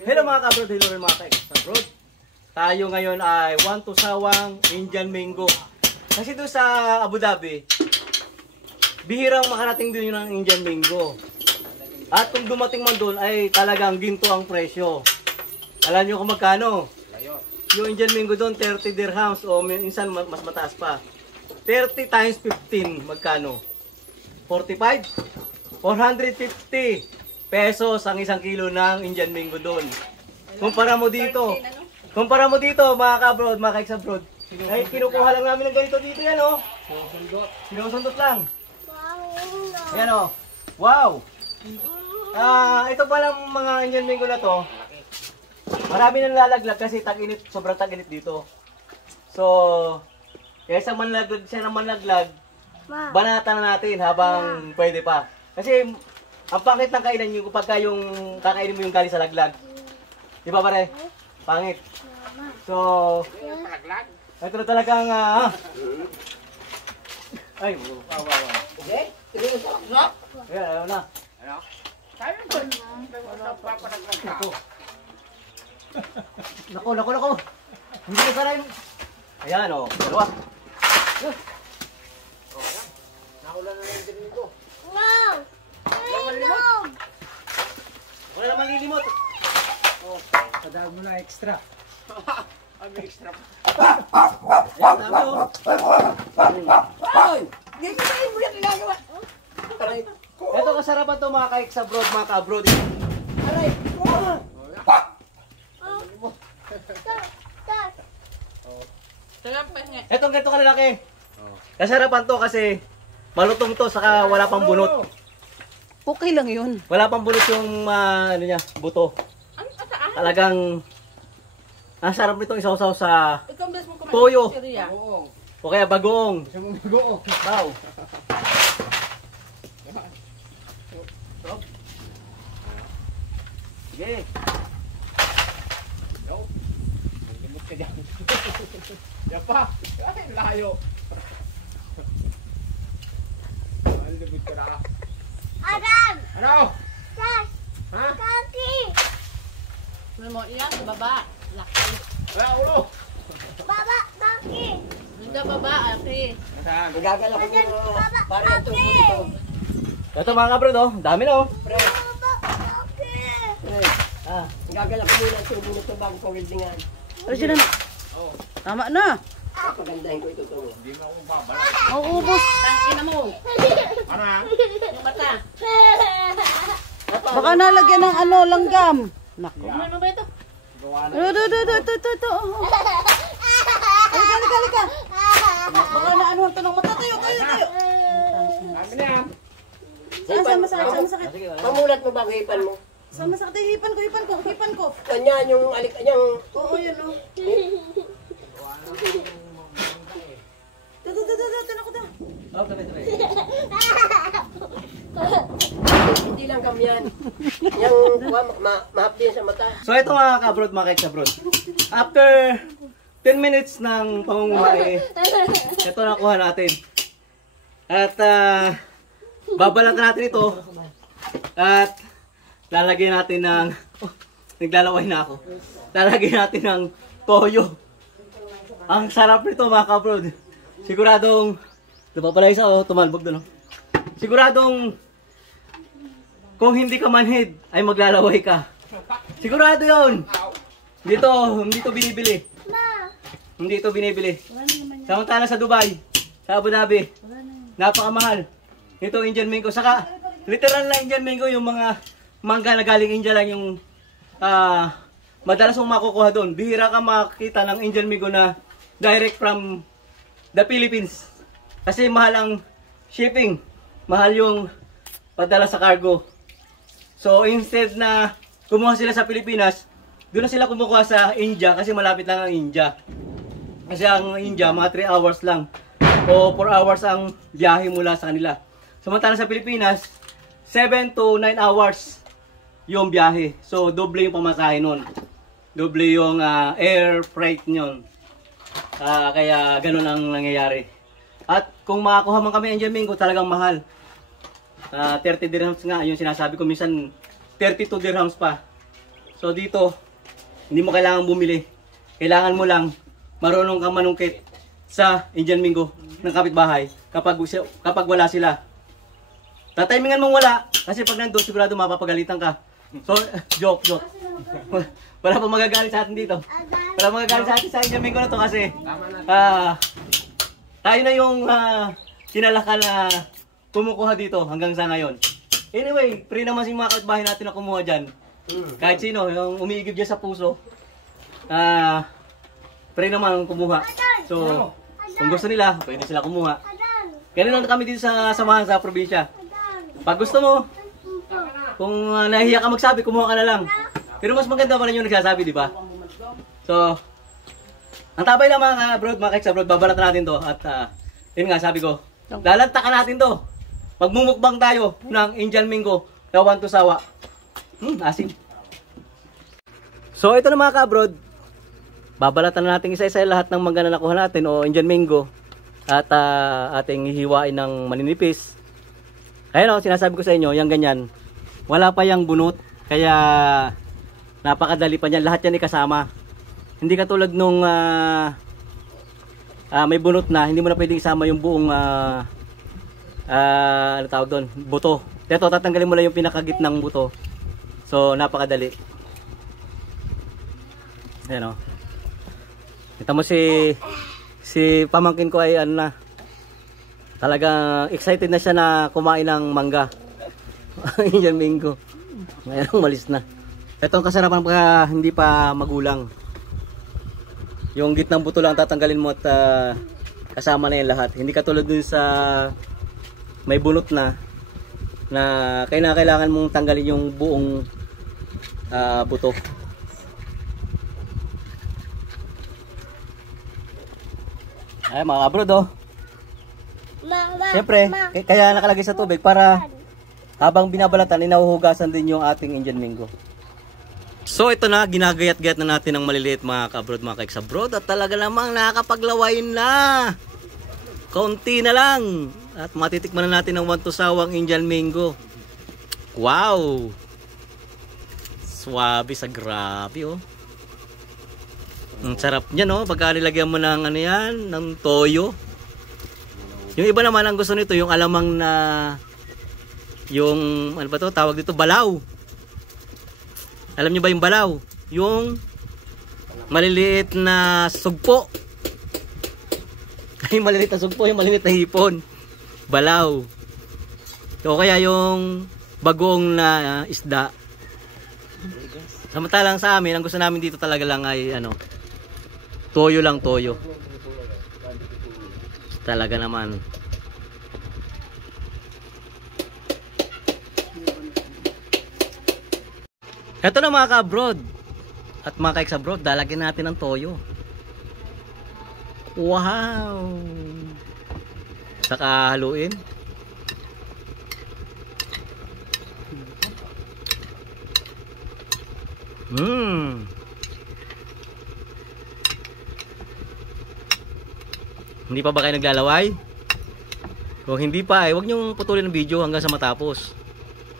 Hello mga kabrod, hello rin mga ka-exabrod. Tayo ngayon ay one to sawang Indian mango. Kasi doon sa Abu Dhabi, bihirang makarating din yun ng Indian mango. At kung dumating man doon ay talagang ginto ang presyo. Alam nyo kung magkano? Yung Indian mango doon 30 dirhams o minsan mas mataas pa. 30 times 15 magkano? 45? 450 pesos ang isang kilo ng Indian mango doon. Kumpara mo dito mga kabrod, mga ka-exabrod. Ay kinukuha lang namin ng ganito dito yan oh. Sinusundot lang. Yan oh. Wow. Ito palang mga Indian mango na to. Marami nang lalaglag kasi tag-init, sobrang tag-init dito. So, kaysa manlaglag siya ng manlaglag, banatan na natin habang pwede pa. Kasi ang pangit ng kainan nyo kapag yung kakainin mo yung galing sa laglag. Di ba pare? Pangit. So, ito na talagang ay, wow. Okay? Tingin mo sa laglag? Ayan, na. Ano? Sabi mo ba? Papanaglag ka. Nako. Hindi na saray. Ayan o, dalawa. Nakulan na yung dinig ko. Wala naman lilimot. Padaan mo na extra. May extra. Ayan, dami o. Ay! Gagawin mo yung ginagawa. Aray! Ito kasarapan to mga ka-exabrod, mga ka-abroad. Aray! Etong ganito kalalaki. Kasarapan to kasi malutong to saka wala pang bunot. Okay lang yun. Wala pang bunot yung ano niya, buto. Talagang ang sarap nito isaw-saw sa toyo Oo. o kaya bagoong. Gusto mong bago. Wow. Sige. Yo. Maglimot ka dyan. Yan pa. Ay, layo. Ang libot ka na. Adam! Ano? Sas! Ha? Kaki! Ano mo, iyan sa baba. Laki. Wala, ulo. Baba! Kaki! Hindi baba, laki. Nasaan? Nagagalak mo Baba! para ito mo Kaki! dito. Ito mga kabrod oh, dami na oh. Pre, Baba! Kaki! pre. Nagagalak mo muna ito muna ito bago pa-weldingan. Ano sila na? Oo. Tama na. Pagandahin ko ito to. Hindi mo akong babala. Mauubos. Tangina mo. Ano ha? Yung mata. Baka nalagyan ng ano, langgam. Nako. Ano ba ito? Gawa na. Ito. Halika. Baka na ano ito ng mata. Tayo. Kami na yan. Saan masakit? Sige, wala. Pamulat mo bago hipan mo. Saan masakit? Hipan ko. Kanya yung alik, kanyang... Oo, yan o. Tinan ko daw. Oh, tabi. Hindi lang kami yan. Yung mahapdi yan sa mata. So ito mga kabrod, mga ka-exabrod. After 10 minutes ng pamumuhay, ito nakuha natin. At babalatan natin ito. At lalagyan natin ng naglalaway na ako. Lalagyan natin ng toyo. Ang sarap nito mga kabrod. Siguradong napapala isa o tumalbog doon. Siguradong kung hindi ka manhid ay maglalaway ka. Sigurado 'yon. Hindi to binibili. Hindi ito binibili. Samantala sa Dubai, sa Abu Dhabi, napakamahal. Ito Indian mango. Saka literal na Indian mango, yung mga mangga na galing India lang yung madalas mong makukuha doon. Bihira ka makakita ng Indian mango na direct from the Philippines. Kasi mahal ang shipping. Mahal yung padala sa cargo. So instead na kumuha sila sa Pilipinas, doon na sila kumukuha sa India kasi malapit lang ang India. Kasi ang India mga 3 hours lang o 4 hours ang biyahe mula sa kanila. Samantala sa Pilipinas, 7 to 9 hours yung biyahe. So doble yung pamasahe nun. Doble yung air freight nyon. Kaya ganun ang nangyayari. At kung makakuha man kami Indian mango, talagang mahal. 30 dirhams nga, yung sinasabi ko minsan 32 dirhams pa. So dito, hindi mo kailangan bumili. Kailangan mo lang marunong kang manungkit sa Indian Mingo ng kapitbahay kapag wala sila. Tatimingan mong wala kasi pag nandun sigurado mapapagalitan ka. So, joke. Wala pa magagalit sa atin dito. Wala magagalit sa atin sa Indian Mingo na to kasi tayo na yung kinalakal na kumukuha dito hanggang sa ngayon. Anyway, free naman si mga kapitbahay natin na kumuha dyan. Kahit sino, yung umiigib dyan sa puso, free naman kumuha. So, kung gusto nila, pwede sila kumuha. Ganun lang kami dito sa samahan sa probinsya. Pag gusto mo, kung nahihiya ka magsabi, kumuha ka na lang. Pero mas maganda pa rin yung nagsasabi, di ba? So, ang tabay lang mga abroad, mga keks abroad, babalatan natin to. At yun nga, sabi ko, lalantakan natin to. Magmumukbang tayo ng Indian Mingo na 1 to sawa. Asim. So, ito na mga ka-abroad. Babalatan na natin isa-isa lahat ng mangga na nakuha natin o Indian Mingo. At ating hihiwain ng maninipis. Ayun o, sinasabi ko sa inyo, yung ganyan. Wala pa yung bunot. Kaya napakadali pa niyan. Lahat yan ikasama. Hindi katulad nung may bunot na, hindi mo na pwedeng isama yung buong ano tawag doon, buto. Ito, tatanggalin mo lang yung pinakagitnang buto. So, napakadali. Ayan o. Kita mo si pamangkin ko ay ano na, talagang excited na siya na kumain ng mangga. Indian Mingo. Ngayon malis na. Ito ang kasarapan pagka hindi pa magulang. Yung gitnang buto lang tatanggalin mo at kasama na yung lahat. Hindi katulad dun sa may bunot na kailangan mong tanggalin yung buong buto. Ay mga abroad oh. Siyempre, kaya nakalagay sa tubig para habang binabalatan, inahuhugasan din yung ating Indian Mingo. So ito na, ginagayat-gayat na natin ng maliliit mga ka-abroad, mga ka-ex-abroad. At talaga namang nakakapaglawain na. Kaunti na lang. At matitikman na natin ang 1 to sawang Indian Mingo. Wow! Swabe sa grabe oh. Ang sarap niya no, pagka nilagyan mo ng ano yan, ng toyo. Yung iba naman ang gusto nito, yung alamang na, yung ano ba to, tawag dito, balaw. Alam niyo ba yung balaw? Yung maliliit na sugpo. Yung maliliit na sugpo, yung maliliit na hipon. Balaw. O kaya yung bagong na isda. Samantalang sa amin, ang gusto namin dito talaga lang ay ano, toyo lang, toyo. Talaga naman. Ito na mga ka-abroad at mga ka-ex-abroad, dalagyan natin ng toyo. Wow! Saka haluin. Hindi pa ba kayo naglalaway? Kung hindi pa, huwag niyong putulin ang video hanggang sa matapos.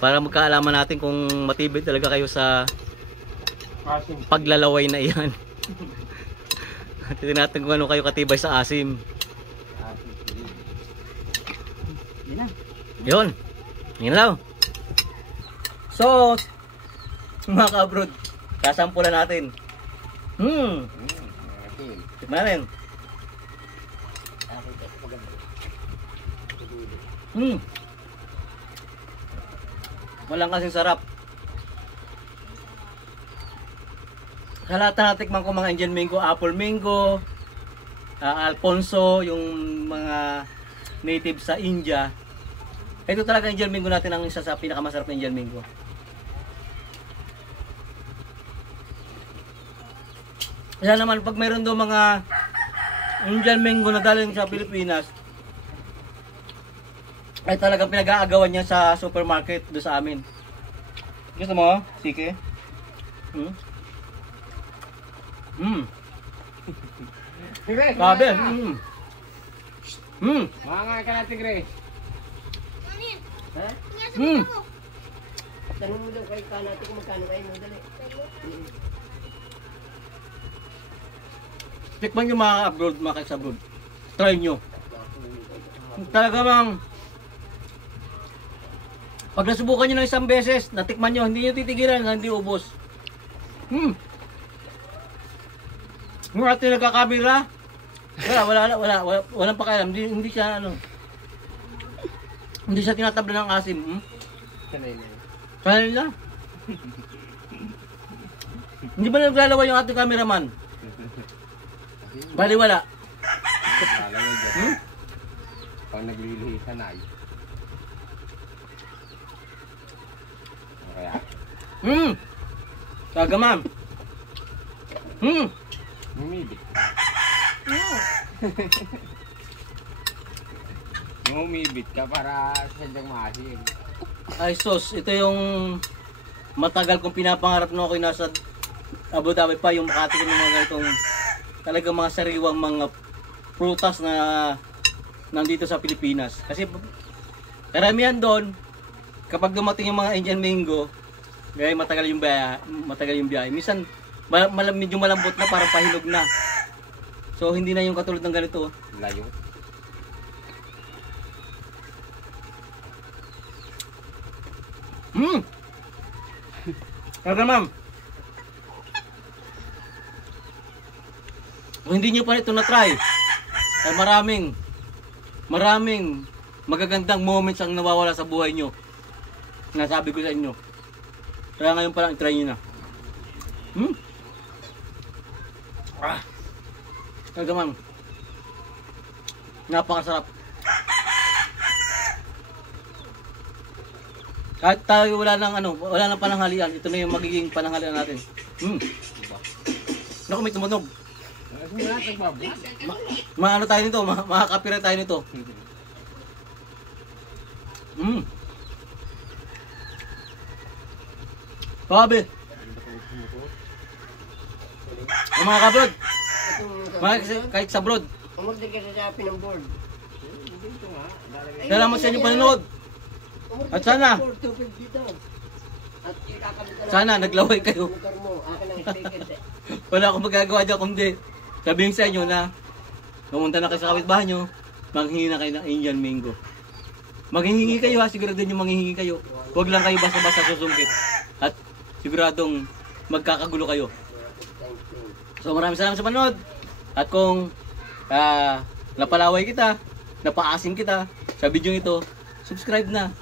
Para magkaalaman natin kung matibay talaga kayo sa paglalaway na iyan. Titignan natin kung ano kayo katibay sa asim. Yun. Yun lang. So, mga ka-abroad, kasampulan natin. Tignan natin. Walang kasing sarap. Sa lahat na natikman ko mga Indian Mingo, Apple Mingo, Alfonso, yung mga native sa India. Ito talaga Indian Mingo natin ang isa sa pinakamasarap na Indian Mingo. Kaya naman pag mayroon daw mga Indian Mingo na daling sa Pilipinas, ay talagang pinag-aagawan niya sa supermarket doon sa amin. Gusto mo? Sige. Sabi. Mga ka na tigre. Tanong mo daw kay Kanati kung magkano kayo mo, dali. Tikman nyo mga abroad, mga kaisabroad. Try nyo. Talaga bang pag nasubukan nyo ng isang beses, natikman nyo, hindi nyo titigilan, hindi ubos. Yung ating nagkakamera, walang pakialam, hindi siya ano, hindi siya tinatabla ng asim. Sanay na. Sanay na. Hindi ba naglalawa yung ating cameraman? Bali wala. Alam mo dyan. Pag naglilihi sanay. Kaya. Taga ma'am. Umibit. Umibit ka para sadyang maasim. Ay sos, ito yung matagal kong pinapangarap na ako'y nasa Abu Dhabi pa, yung makatikin ng mga ganitong talagang mga sariwang mga prutas na nandito sa Pilipinas. Kasi karamihan doon, kapag dumating yung mga Indian mango, gaya matagal yung biyahe. Minsan medyo malambot na, parang pahinog na. So hindi na yung katulad ng ganito. Layo. Talaga ma'am. Kung hindi nyo pa ito na-try, ay maraming magagandang moments ang nawawala sa buhay nyo. Nasabi ko sa inyo. Kaya ngayon pa lang, try nyo na. Talaga ma'am. Napakasarap. Kahit tayo wala nang pananghalian, ito na yung magiging pananghalian natin. Naku, may tumunog. Maano tayo nito, makakapira tayo nito. Sabi. Mga kabrod, kahit sa brod, Umurti ka sa ng board. salamat sa inyong panonood. At sana, sana naglaway kayo. Motor mo, akin ang speaker. Wala akong magagawa dyan kundi sabihin sa inyo na pumunta na kayo sa kapitbahay nyo, manghingi na kayo ng Indian mango. Maghihingi kayo ha, sigurado nyo manghihingi kayo. Huwag lang kayo basta-basta susungkit. At siguradong magkakagulo kayo. So maraming salamat sa panood. At kung napalaway kita, napaasim kita sa video ito, subscribe na.